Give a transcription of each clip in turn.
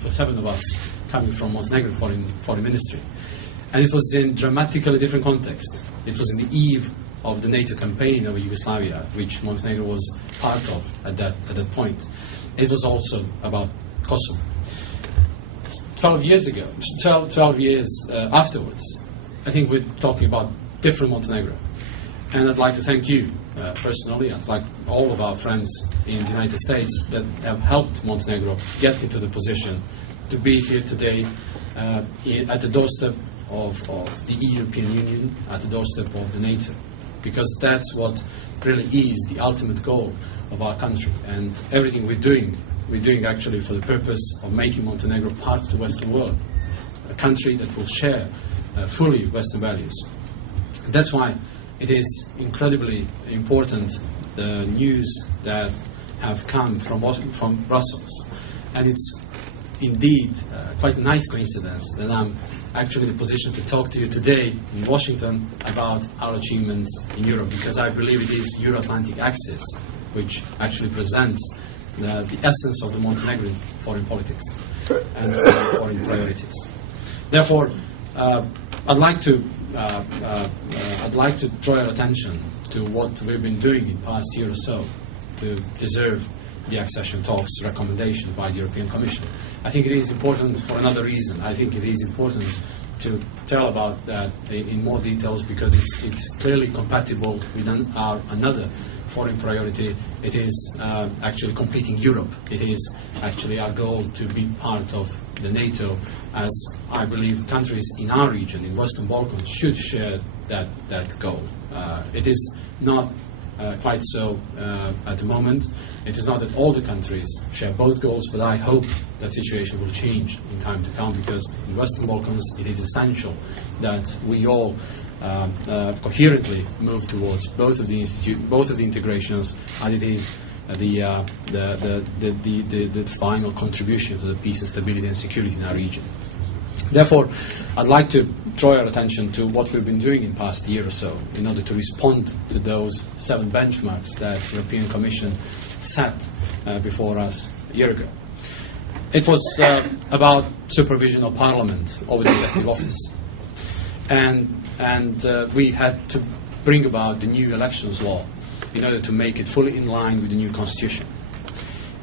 It was 7 of us coming from Montenegro foreign ministry. And it was in dramatically different context. It was in the eve of the NATO campaign over Yugoslavia, which Montenegro was part of at that point. It was also about Kosovo. 12 years afterwards, I think we're talking about different Montenegro. And I'd like to thank you personally. I'd like all of our friends in the United States that have helped Montenegro get into the position to be here today at the doorstep of the European Union, at the doorstep of the NATO, because that's what really is the ultimate goal of our country. And everything we're doing actually for the purpose of making Montenegro part of the Western world, a country that will share fully Western values. That's why it is incredibly important, the news that have come from Brussels. And it's indeed quite a nice coincidence that I'm actually in a position to talk to you today in Washington about our achievements in Europe, because I believe it is Euro-Atlantic axis which actually presents the essence of the Montenegrin foreign politics and foreign priorities. Therefore, I'd like to draw your attention to what we've been doing in the past year or so to deserve the accession talks recommendation by the European Commission. I think it is important for another reason. I think it is important to tell about that in more details, because it's clearly compatible with another foreign priority. It is actually completing Europe. It is actually our goal to be part of the NATO, as I believe countries in our region, in Western Balkans, should share that goal. It is not quite so at the moment. It is not that all the countries share both goals, but I hope that situation will change in time to come, because in Western Balkans it is essential that we all coherently move towards both of the integrations, and it is the final contribution to the peace and stability and security in our region. Therefore, I'd like to draw your attention to what we've been doing in the past year or so in order to respond to those 7 benchmarks that the European Commission set before us a year ago. It was about supervision of Parliament over the executive office. And we had to bring about the new elections law in order to make it fully in line with the new constitution.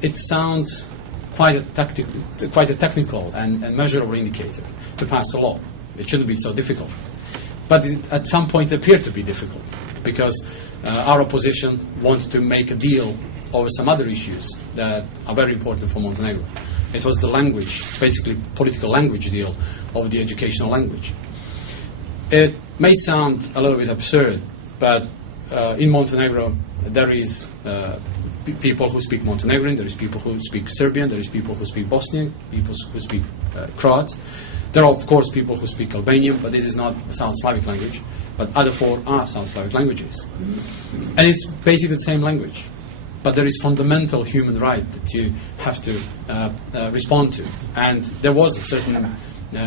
It sounds quite a technical and measurable indicator to pass a law. It shouldn't be so difficult. But it, at some point, appeared to be difficult, because our opposition wants to make a deal over some other issues that are very important for Montenegro. It was the language, basically political language deal over the educational language. It may sound a little bit absurd, but in Montenegro there is people who speak Montenegrin, there is people who speak Serbian, there is people who speak Bosnian, people who speak Croat. There are, of course, people who speak Albanian, but it is not a South Slavic language, but other 4 are South Slavic languages. And it's basically the same language, but there is fundamental human right that you have to respond to. And there was a certain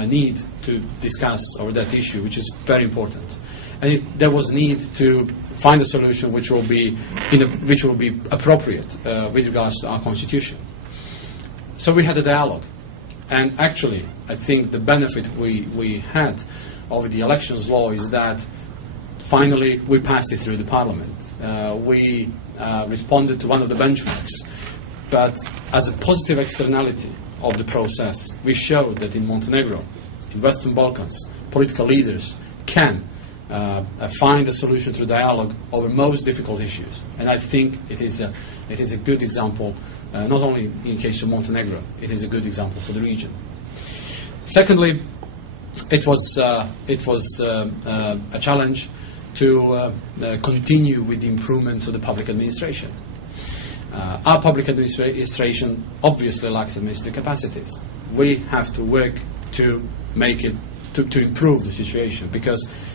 need to discuss over that issue, which is very important. And there was need to find a solution which will be appropriate with regards to our constitution. So we had a dialogue, and actually, I think the benefit we had over the elections law is that finally we passed it through the Parliament. We responded to one of the benchmarks, but as a positive externality of the process, we showed that in Montenegro, in Western Balkans, political leaders can find a solution through dialogue over most difficult issues. And I think it is a good example, not only in case of Montenegro, it is a good example for the region. Secondly, it was a challenge to continue with the improvements of the public administration. Our public administration obviously lacks administrative capacities. We have to work to make it, to improve the situation, because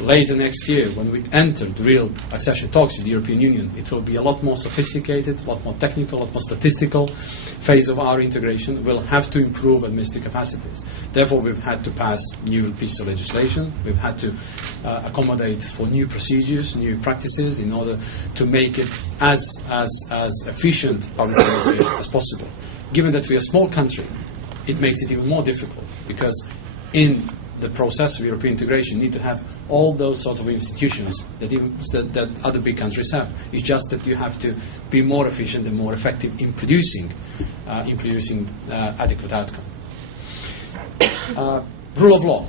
later next year, when we enter the real accession talks with the European Union, it will be a lot more sophisticated, a lot more technical, a lot more statistical phase of our integration. We'll have to improve administrative capacities. Therefore, we've had to pass new pieces of legislation. We've had to accommodate for new procedures, new practices, in order to make it as efficient public administration as possible. Given that we're a small country, it makes it even more difficult, because in the process of European integration, you need to have all those sort of institutions that other big countries have. It's just that you have to be more efficient and more effective in producing adequate outcome. Rule of law.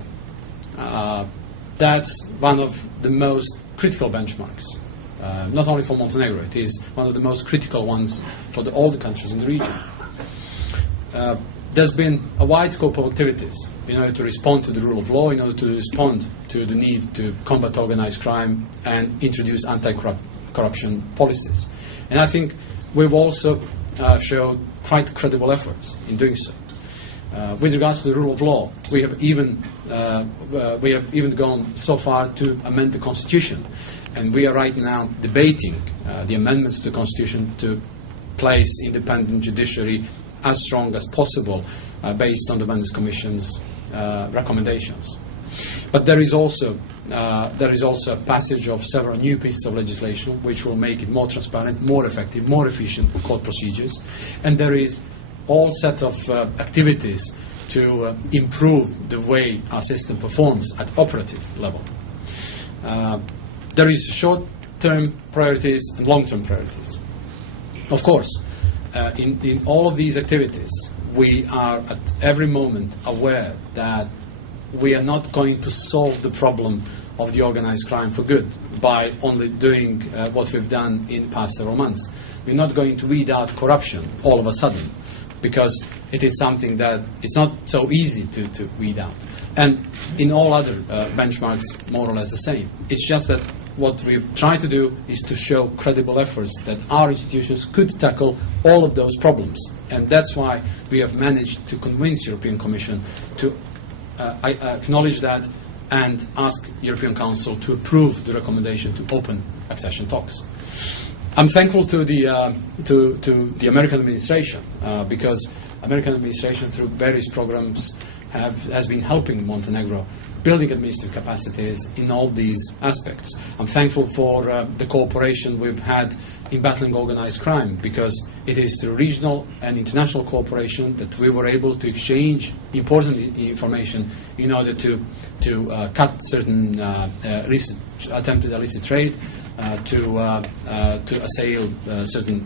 That's one of the most critical benchmarks. Not only for Montenegro, it is one of the most critical ones for all the countries in the region. There's been a wide scope of activities in order to respond to the rule of law, in order to respond to the need to combat organized crime and introduce anti-corruption policies. And I think we've also showed quite credible efforts in doing so. With regards to the rule of law, we have even gone so far to amend the Constitution. And we are right now debating the amendments to the Constitution to place independent judiciary as strong as possible based on the Venice Commission's recommendations. But there is also a passage of several new pieces of legislation which will make it more transparent, more effective, more efficient court procedures. And there is all set of activities to improve the way our system performs at operative level. There is short-term priorities and long-term priorities. Of course, in all of these activities, we are at every moment aware that we are not going to solve the problem of the organized crime for good by only doing what we've done in the past several months. We're not going to weed out corruption all of a sudden, because it is something that it's not so easy to weed out. And in all other benchmarks, more or less the same. It's just that what we've tried to do is to show credible efforts that our institutions could tackle all of those problems. And that's why we have managed to convince the European Commission to acknowledge that and ask the European Council to approve the recommendation to open accession talks. I'm thankful to the American administration because American administration, through various programs, has been helping Montenegro building administrative capacities in all these aspects. I'm thankful for the cooperation we've had in battling organized crime, because it is through regional and international cooperation that we were able to exchange important information in order to cut certain attempted illicit trade, to assail certain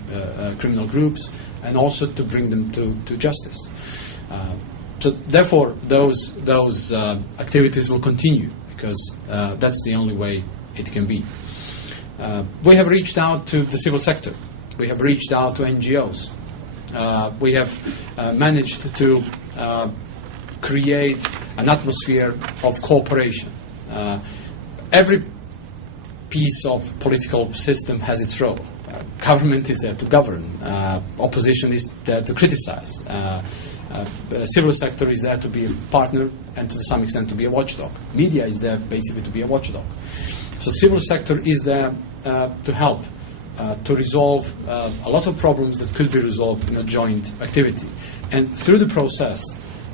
criminal groups, and also to bring them to justice. So therefore, those activities will continue, because that's the only way it can be. We have reached out to the civil sector. We have reached out to NGOs. We have managed to create an atmosphere of cooperation. Every piece of political system has its role. Government is there to govern. Opposition is there to criticize. Civil sector is there to be a partner and to some extent to be a watchdog. Media is there basically to be a watchdog. So civil sector is there to help to resolve a lot of problems that could be resolved in a joint activity. And through the process,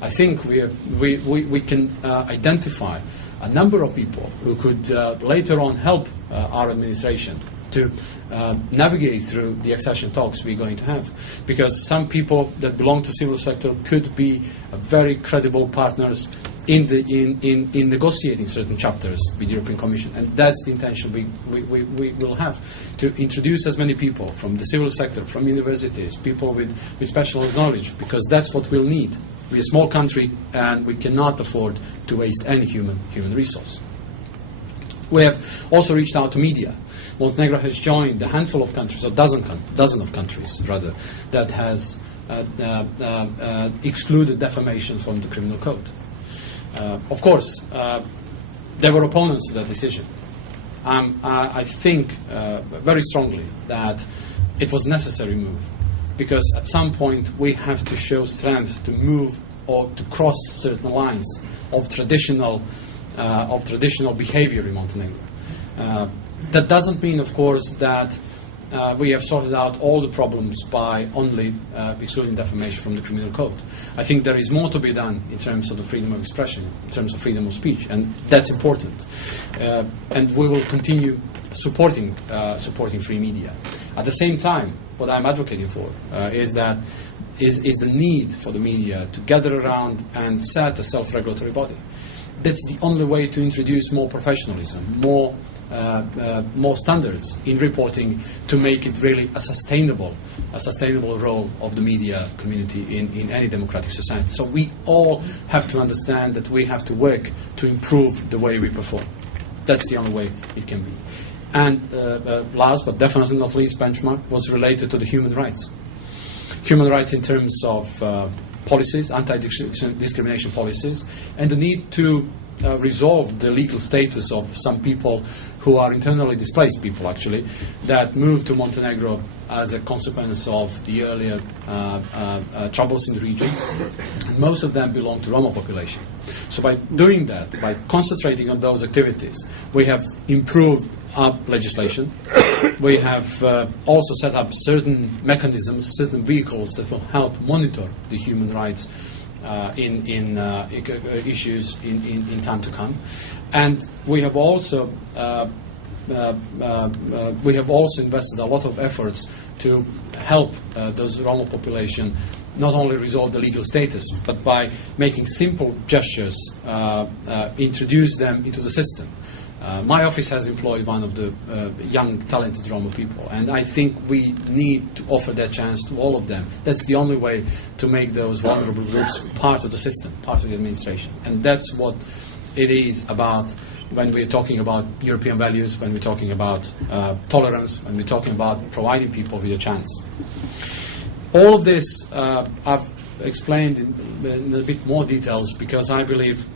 I think we can identify a number of people who could later on help our administration to navigate through the accession talks we're going to have, because some people that belong to civil sector could be very credible partners in negotiating certain chapters with the European Commission, and that's the intention we will have, to introduce as many people from the civil sector, from universities, people with specialized knowledge, because that's what we'll need. We're a small country and we cannot afford to waste any human resource. We have also reached out to media. Montenegro has joined a handful of countries, or dozen of countries rather, that has excluded defamation from the criminal code. Of course, there were opponents to that decision. I think very strongly that it was a necessary move, because at some point we have to show strength to move or to cross certain lines of traditional behavior in Montenegro. That doesn't mean, of course, that we have sorted out all the problems by only excluding defamation from the criminal code. I think there is more to be done in terms of the freedom of expression, in terms of freedom of speech, and that's important. And we will continue supporting free media. At the same time, what I'm advocating for is that is the need for the media to gather around and set a self-regulatory body. That's the only way to introduce more professionalism, more standards in reporting, to make it really a sustainable role of the media community in any democratic society. So we all have to understand that we have to work to improve the way we perform. That's the only way it can be. And last but definitely not least, benchmark was related to the human rights. Human rights in terms of policies, anti-discrimination policies, and the need to resolve the legal status of some people who are internally displaced people, actually, that moved to Montenegro as a consequence of the earlier troubles in the region. And most of them belong to Roma population. So by doing that, by concentrating on those activities, we have improved our legislation. We have also set up certain mechanisms, certain vehicles that will help monitor the human rights issues in time to come. And we have also invested a lot of efforts to help those Roma population not only resolve the legal status, but by making simple gestures, introduce them into the system. My office has employed one of the young, talented Roma people, and I think we need to offer that chance to all of them. That's the only way to make those vulnerable groups part of the system, part of the administration. And that's what it is about when we're talking about European values, when we're talking about tolerance, when we're talking about providing people with a chance. All of this I've explained in a bit more details because I believe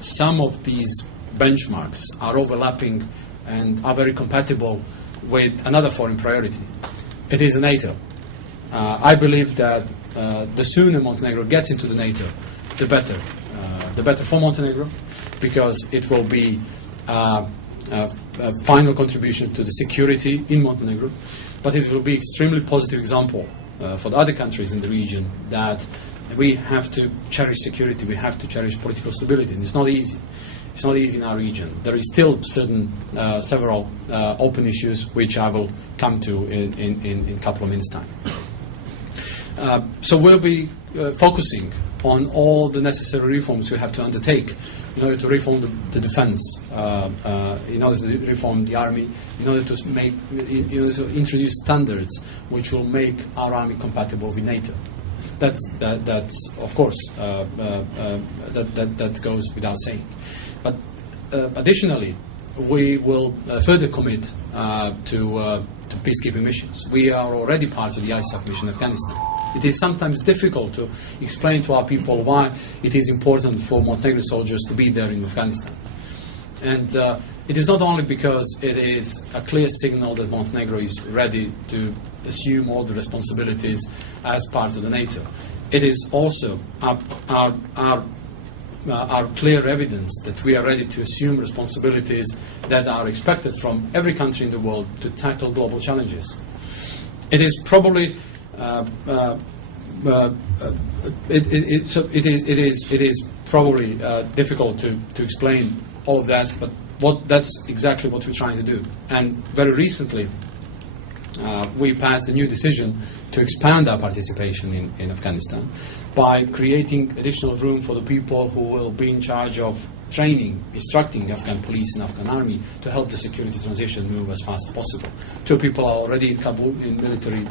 some of these benchmarks are overlapping and are very compatible with another foreign priority. It is NATO. I believe that the sooner Montenegro gets into the NATO, the better. The better for Montenegro, because it will be a final contribution to the security in Montenegro, but it will be extremely positive example for the other countries in the region that we have to cherish security, we have to cherish political stability, and it's not easy. It's not easy in our region. There is still several open issues which I will come to in a couple of minutes' time. So we'll be focusing on all the necessary reforms we have to undertake in order to reform the defense, in order to reform the army, in order to to introduce standards which will make our army compatible with NATO. That's of course that goes without saying. But additionally, we will further commit to peacekeeping missions. We are already part of the ISAF mission in Afghanistan. It is sometimes difficult to explain to our people why it is important for Montenegro soldiers to be there in Afghanistan. And it is not only because it is a clear signal that Montenegro is ready to assume all the responsibilities as part of the NATO. It is also our clear evidence that we are ready to assume responsibilities that are expected from every country in the world to tackle global challenges. It is probably it is probably difficult to explain all of that, but that's exactly what we're trying to do. And very recently, we passed a new decision to expand our participation in Afghanistan by creating additional room for the people who will be in charge of training, instructing Afghan police and Afghan army to help the security transition move as fast as possible. 2 people are already in Kabul in military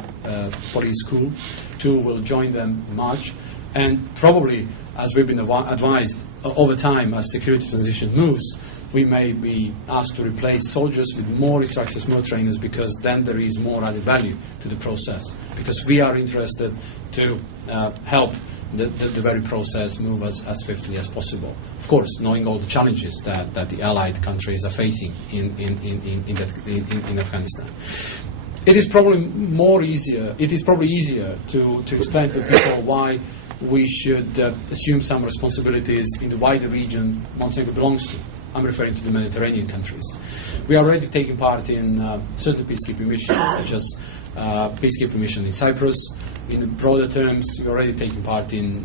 police school. 2 will join them in March. And probably, as we've been advised, over time, as security transition moves, we may be asked to replace soldiers with more instructors, more trainers, because then there is more added value to the process. Because we are interested to help the very process move as swiftly as possible. Of course, knowing all the challenges that the allied countries are facing in Afghanistan. It is probably easier to explain to people why we should assume some responsibilities in the wider region Montenegro belongs to. I'm referring to the Mediterranean countries. We are already taking part in certain peacekeeping missions, such as peacekeeping mission in Cyprus. In broader terms, we're already taking part in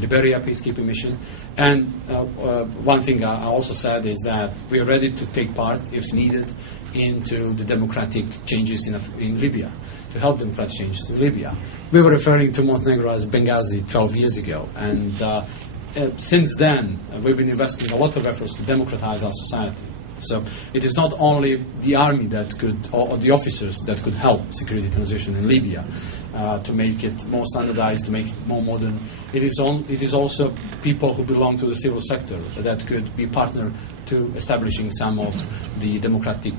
Liberia peacekeeping mission. And one thing I also said is that we are ready to take part, if needed, into the democratic changes in Libya. to help democratic changes in Libya. We were referring to Montenegro as Benghazi 12 years ago, and since then we've been investing a lot of efforts to democratize our society. So it is not only the army that could, or the officers that could help security transition in Libya to make it more standardized, to make it more modern. It is also people who belong to the civil sector that could be partner to establishing some of the democratic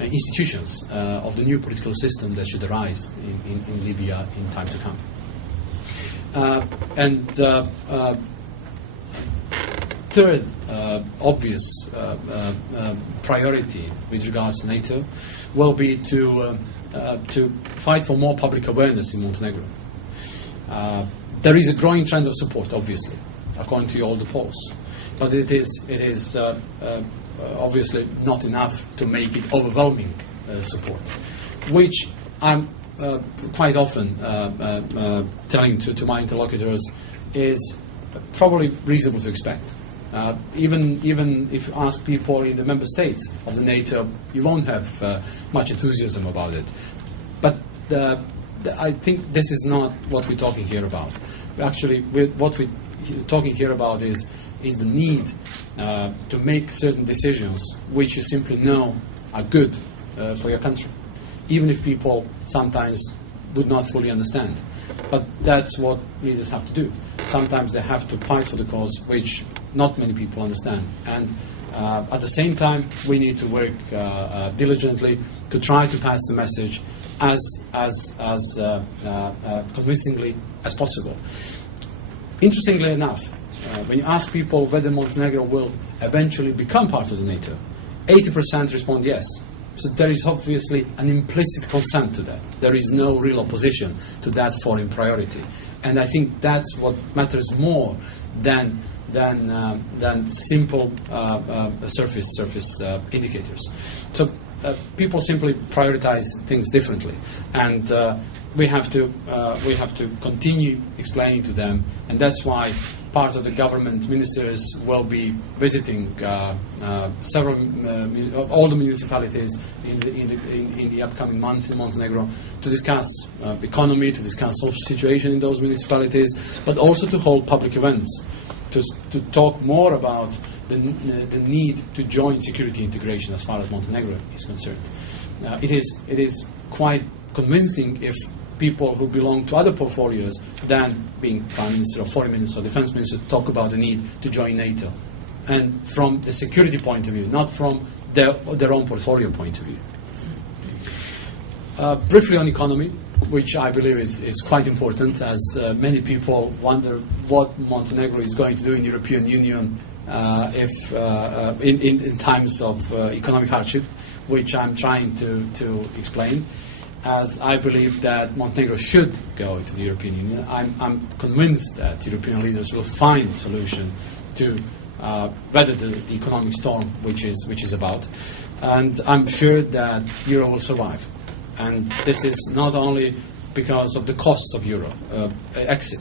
institutions of the new political system that should arise in Libya in time to come. Third obvious priority with regards to NATO will be to fight for more public awareness in Montenegro. There is a growing trend of support, obviously, according to all the polls, but it is obviously not enough to make it overwhelming support, which I'm quite often telling to my interlocutors is probably reasonable to expect. Even if you ask people in the member states of the NATO, you won't have much enthusiasm about it. But I think this is not what we're talking here about. Actually, what we're talking here about is the need to make certain decisions which you simply know are good for your country, even if people sometimes would not fully understand. But that's what leaders have to do. Sometimes they have to fight for the cause which not many people understand. And at the same time, we need to work diligently to try to pass the message as convincingly as possible. Interestingly enough, when you ask people whether Montenegro will eventually become part of the NATO, 80% respond yes. So there is obviously an implicit consent to that. There is no real opposition to that foreign priority. And I think that's what matters more than simple surface indicators. So people simply prioritize things differently, and we have to continue explaining to them, and that's why part of the government ministers will be visiting several all the municipalities in the upcoming months in Montenegro to discuss economy, to discuss social situation in those municipalities, but also to hold public events to talk more about the need to join security integration as far as Montenegro is concerned. It is quite convincing if people who belong to other portfolios than being Prime Minister or Foreign Minister or Defense Minister talk about the need to join NATO. And from the security point of view, not from their own portfolio point of view. Briefly on economy, which I believe is quite important, as many people wonder what Montenegro is going to do in the European Union if in times of economic hardship, which I'm trying to explain. As I believe that Montenegro should go to the European Union, I'm convinced that European leaders will find a solution to weather the economic storm which is about, and I'm sure that Euro will survive. And this is not only because of the costs of Euro exit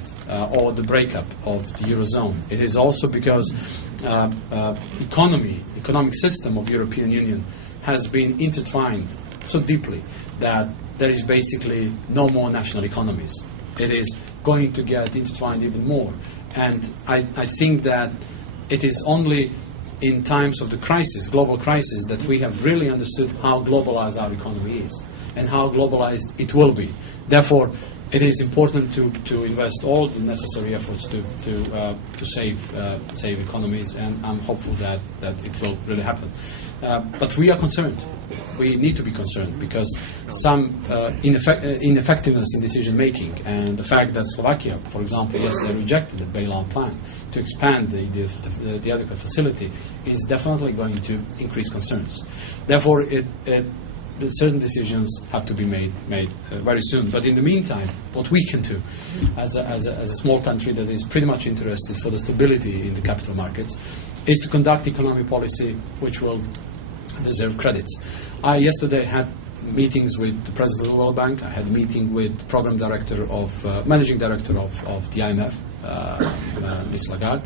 or the breakup of the Eurozone. It is also because economic system of European Union has been intertwined so deeply that there is basically no more national economies. It is going to get intertwined even more. And I think that it is only in times of the crisis, global crisis, that we have really understood how globalized our economy is and how globalized it will be. Therefore, it is important to invest all the necessary efforts to save economies, and I'm hopeful that it will really happen. But we are concerned. We need to be concerned because some ineffectiveness in decision making, and the fact that Slovakia, for example, yesterday rejected the bailout plan to expand the adequate facility, is definitely going to increase concerns. Therefore, certain decisions have to be made very soon. But in the meantime, what we can do as a small country that is pretty much interested for the stability in the capital markets is to conduct economic policy which will deserve credits. I yesterday had meetings with the President of the World Bank. I had a meeting with the Managing Director of the IMF, Ms. Lagarde,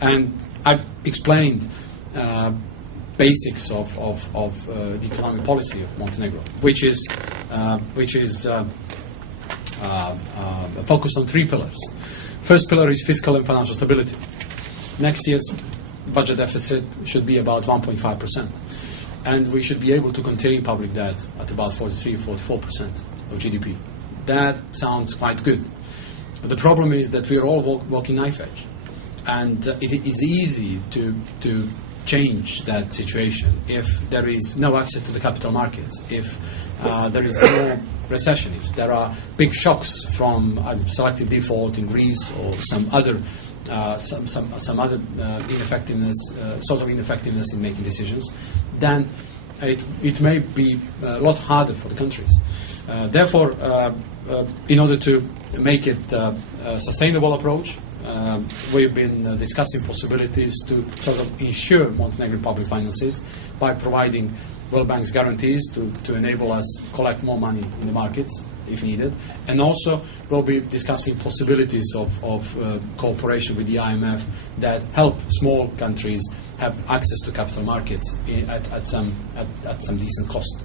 and I explained basics of the economic policy of Montenegro, which is focused on three pillars. First pillar is fiscal and financial stability. Next year's budget deficit should be about 1.5%. And we should be able to contain public debt at about 43-44% of GDP. That sounds quite good. But the problem is that we are all walking knife edge. And it is easy to change that situation if there is no access to the capital markets, if there is no recession, if there are big shocks from selective default in Greece or some other ineffectiveness, sort of ineffectiveness in making decisions, then it may be a lot harder for the countries. Therefore, in order to make it a sustainable approach, we've been discussing possibilities to sort of insure Montenegrin public finances by providing World Bank's guarantees to enable us collect more money in the markets if needed. And also we'll be discussing possibilities of cooperation with the IMF that help small countries have access to capital markets at some decent cost.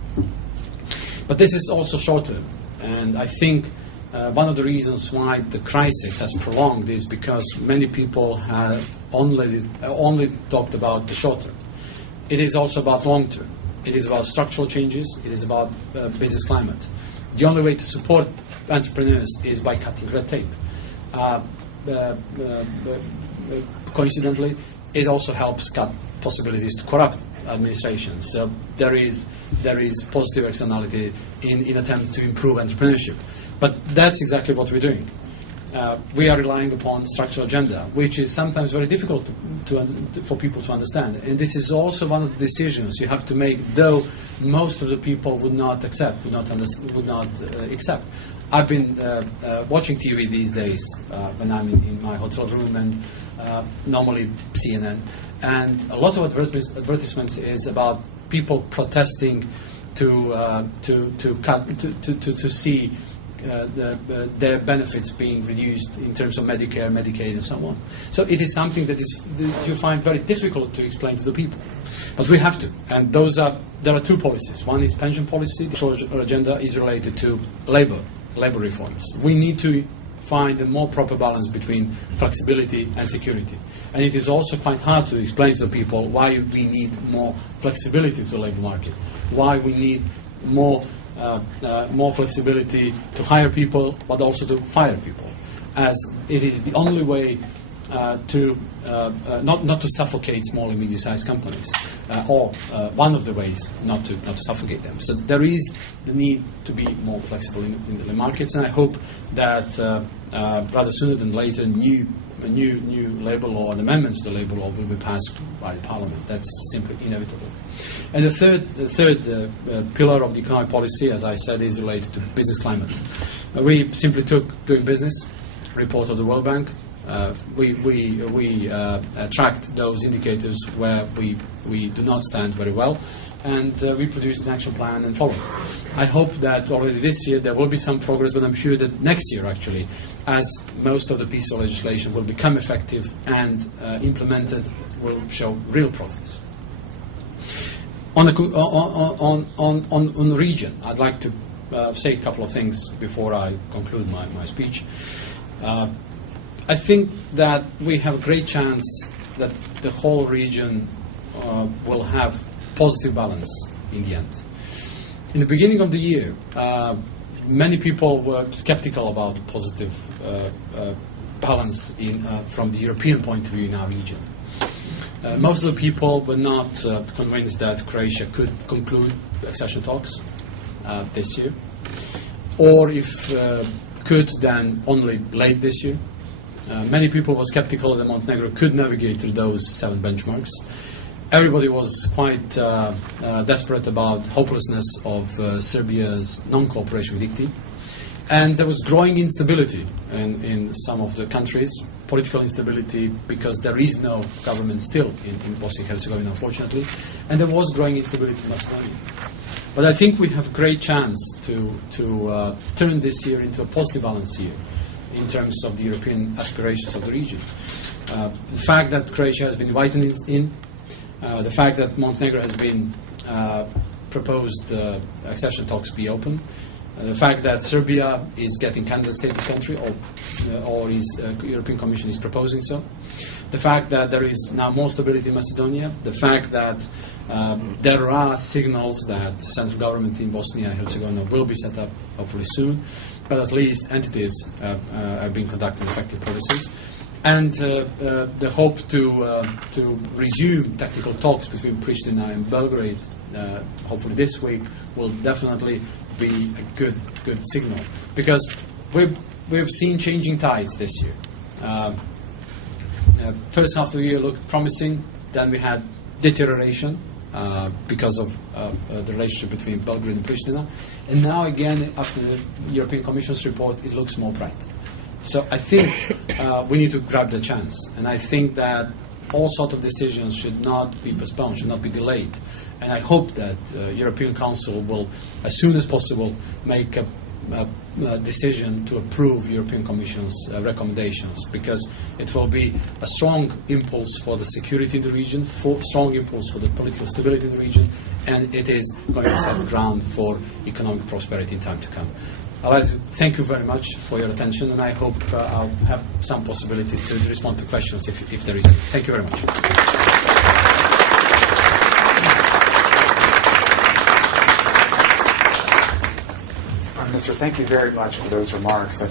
But this is also short term, and I think one of the reasons why the crisis has prolonged is because many people have only talked about the short term. It is also about long term. It is about structural changes. It is about business climate. The only way to support entrepreneurs is by cutting red tape. Coincidentally, it also helps cut possibilities to corrupt administrations. So there is positive externality in attempt to improve entrepreneurship. But that's exactly what we're doing. We are relying upon structural agenda, which is sometimes very difficult for people to understand. And this is also one of the decisions you have to make, though most of the people would not accept. I've been watching TV these days when I'm in my hotel room, and normally CNN. And a lot of advertisements is about people protesting to see their benefits being reduced in terms of Medicare, Medicaid, and so on. So it is something that you find very difficult to explain to the people. But we have to. And there are two policies. One is pension policy. The social agenda is related to labor reforms. We need to find a more proper balance between flexibility and security. And it is also quite hard to explain to people why we need more flexibility to the labor market, why we need more flexibility to hire people, but also to fire people, as it is the only way to not to suffocate small and medium-sized companies, or one of the ways not to suffocate them. So there is the need to be more flexible in the markets, and I hope that rather sooner than later, a new labour law and amendments to the labour law will be passed by the Parliament. That's simply inevitable. And the third pillar of the economic policy, as I said, is related to business climate. We simply took Doing Business report of the World Bank. We tracked those indicators where we do not stand very well, and we produced an action plan and followed. I hope that already this year there will be some progress, but I'm sure that next year, actually, as most of the piece of legislation will become effective and implemented, will show real progress. On the region, I'd like to say a couple of things before I conclude my speech. I think that we have a great chance that the whole region will have positive balance in the end. In the beginning of the year, many people were skeptical about positive balance from the European point of view in our region. Most of the people were not convinced that Croatia could conclude accession talks this year, or if could, then only late this year. Many people were skeptical that Montenegro could navigate through those 7 benchmarks. Everybody was quite desperate about hopelessness of Serbia's non-cooperation with ICTY. And there was growing instability in some of the countries, political instability, because there is no government still in Bosnia and Herzegovina, unfortunately. And there was growing instability in Macedonia. But I think we have a great chance to turn this year into a positive balance year in terms of the European aspirations of the region. The fact that Croatia has been invited in, the fact that Montenegro has been proposed accession talks be open, The fact that Serbia is getting candidate status country, or European Commission is proposing so. The fact that there is now more stability in Macedonia. The fact that there are signals that central government in Bosnia and Herzegovina will be set up hopefully soon, but at least entities have been conducting effective policies. And the hope to resume technical talks between Pristina and Belgrade, hopefully this week, will definitely be a good signal, because we've seen changing tides this year. First half of the year looked promising, then we had deterioration because of the relationship between Belgrade and Pristina, and now again after the European Commission's report it looks more bright. So I think we need to grab the chance, and I think that all sorts of decisions should not be postponed, should not be delayed. And I hope that European Council will, as soon as possible, make a decision to approve European Commission's recommendations, because it will be a strong impulse for the security in the region, strong impulse for the political stability in the region, and it is going to set the ground for economic prosperity in time to come. I'd like to thank you very much for your attention, and I hope I'll have some possibility to respond to questions if there is any. Thank you very much. Prime Minister, thank you very much for those remarks.